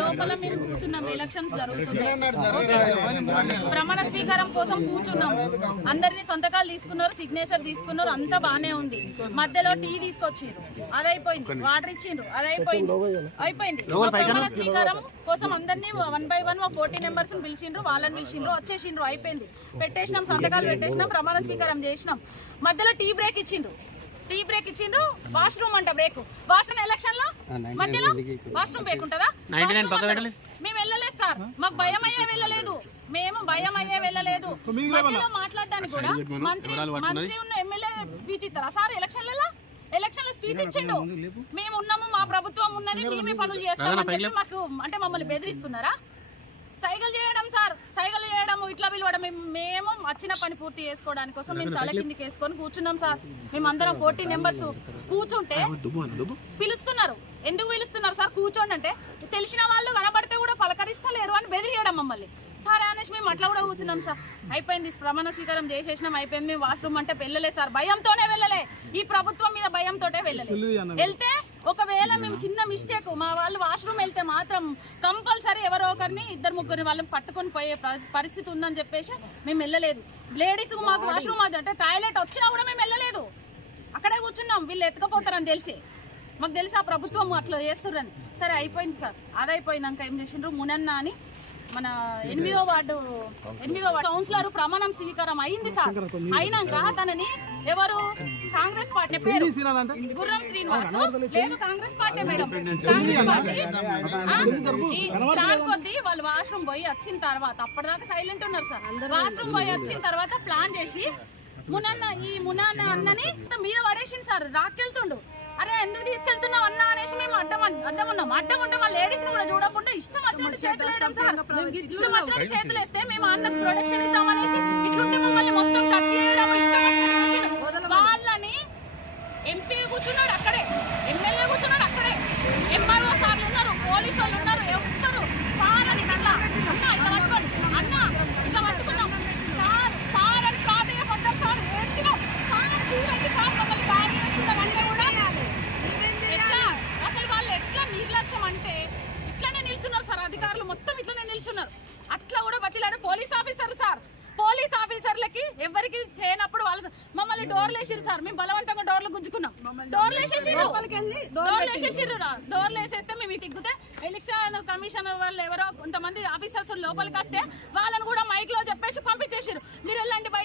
లోపల మేము కూర్చున్నాం, ఎలక్షన్స్ జరుగుతున్నాయి, ప్రమాణ స్వీకారం కోసం కూర్చున్నాం. అందరినీ సంతకాలు తీసుకున్నారు, సిగ్నేచర్ తీసుకున్నారు, అంతా బానే ఉంది. మధ్యలో టీ తీసుకొచ్చిండ్రు, అదైపోయింది. వాటర్ ఇచ్చిండ్రు, అదైపోయింది. ప్రమాణ స్వీకారం కోసం అందరినీ 1 by 1 40 మెంబర్స్ పిలిచిండ్రు, వాళ్ళని పిలిచిండ్రు, వచ్చేసిండ్రు, అయిపోయింది. పెట్టేసినాం, సంతకాలు పెట్టేసినాం, ప్రమాణ స్వీకారం చేసినాం. మధ్యలో టీ బ్రేక్ ఇచ్చిండ్రు, వాష్రూమ్ అంట బ్రేక్. వాష్రూమ్ ఎలక్షన్ లో మధ్యలో వాష్రూమ్ బ్రేక్ ఉంటుందా? మేము వెళ్ళలేదు సార్, మాకు భయం అయ్యే వెళ్ళలేదు, మధ్యలో మాట్లాడడానికి కూడా మంత్రి ఉన్న ఎమ్మెల్యే స్పీచ్ ఇస్తారా సార్? ఎలక్షన్ లో స్పీచ్ ఇచ్చిండు, మేము ఉన్నాము, మా ప్రభుత్వం ఉన్నది, మేమే పనులు చేస్తామని చెప్పి మాకు అంటే మమ్మల్ని బెదిరిస్తున్నారా? సైకిల్ చేయడం సార్, సైకిల్ చేయడం, ఇట్లా పిలవడం. మేము వచ్చిన పని పూర్తి చేసుకోవడానికి కోసం మేము తల కిందికి వేసుకొని కూర్చున్నాం సార్. మేమందరం 40 మెంబర్స్ కూర్చుంటే పిలుస్తున్నారు. ఎందుకు పిలుస్తున్నారు సార్? కూర్చోండి అంటే తెలిసిన వాళ్ళు కనబడితే కూడా పలకరిస్తలేరు అని బెదిరియడం మమ్మల్ని. సరే అనేసి మేము అట్లా కూడా కూర్చున్నాం సార్. అయిపోయింది, ప్రమాణ స్వీకారం చేసేసినాం, అయిపోయింది. మేము వాష్రూమ్ అంటే వెళ్ళలే సార్, భయంతోనే వెళ్ళలే, ఈ ప్రభుత్వం మీద భయంతోటే వెళ్ళలే. వెళ్తే ఒకవేళ మేము చిన్న మిస్టేక్, మా వాళ్ళు వాష్రూమ్ వెళ్తే మాత్రం కంపల్సరీ ఎవరో ఒకరిని 2-3 వాళ్ళని పట్టుకొని పోయే పరిస్థితి ఉందని చెప్పేసి మేము వెళ్ళలేదు. లేడీస్ మాకు వాష్రూమ్ అంటే టాయిలెట్ వచ్చినా కూడా మేము వెళ్ళలేదు, అక్కడే కూర్చున్నాం. వీళ్ళు ఎత్తుకపోతారని తెలిసి, మాకు తెలిసి ఆ ప్రభుత్వం అట్లా చేస్తుర్రని. సరే అయిపోయింది సార్. అదైపోయినాక ఏం చేసిండ్రు, మునన్న అని మన 8వ వార్డు కౌన్సిలర్ ప్రమాణం స్వీకారం అయింది సార్. అయినాక తనని ఎవరు కాంగ్రెస్ పార్టీ పేరు గుర్రం శ్రీనివాస్, లేదు Congress party madam, Congress party plan కొద్ది వాళ్ళు వాష్రూమ్ పోయి వచ్చిన తర్వాత, అప్పటిదాకా సైలెంట్ ఉన్నారు సార్, వాష్రూమ్ పోయి వచ్చిన తర్వాత ప్లాన్ చేసి మునన్న అన్నని మీద పడేసిండు సార్, రాకెళ్తుండు. అరే ఎందుకు తీసుకెళ్తున్నావు అన్న అనేసి మేము అడ్డం ఉంటే మా లేడీస్ కూడా చూడకుండా ఇష్టం వచ్చినట్టు చేతులు వేయడం సార్. ఇష్టం వచ్చినట్టు చేతులు వేస్తే మేము అన్నకు ప్రొటెక్షన్ ఇద్దామనేసి ఇట్లుంటే మమ్మల్ని మొత్తం టచ్ చేయడం, ఇష్టం వచ్చినట్టు వాళ్ళని. ఎంపీ కూర్చున్నాడు అక్కడే, ఎమ్మెల్యే కూర్చున్నాడు అక్కడే, ఎంఆర్ఓ సార్లు ఉన్నారు, పోలీసు వాళ్ళు ఉన్నారు, ఎవరు సార్ అని ఇట్లా అన్న ఇట్లా పట్టుకున్నాం సార్ అని ప్రాధాన్యపడ్డాం సార్, ఏడ్చినాం సార్, చూడండి సార్ మమ్మల్ని దాడి చేస్తున్నారు అంటే కూడా అసలు వాళ్ళు ఎట్లా నిర్లక్ష్యం అంటే ఇట్లానే నిల్చున్నారు సార్. అధికారులు మొత్తం ఇట్లానే నిల్చున్నారు. అట్లా కూడా బతిలాడు పోలీస్ ఆఫీసర్ సార్. పోలీస్ ఆఫీసర్లకి ఎవరికి చేయనప్పుడు వాళ్ళు మమ్మల్ని డోర్లు వేసిరు సార్. మేము బలవంతంగా డోర్లు గుంజుకున్నాం, డోర్లు వేసేస్తే మేము దిగ్గుతే ఎలక్షన్ కమిషన్ వాళ్ళు ఎవరో కొంతమంది ఆఫీసర్స్ లోపలికి వస్తే వాళ్ళని కూడా మైక్ లో చెప్పేసి పంపించేసారు, మీరు వెళ్ళండి బయట.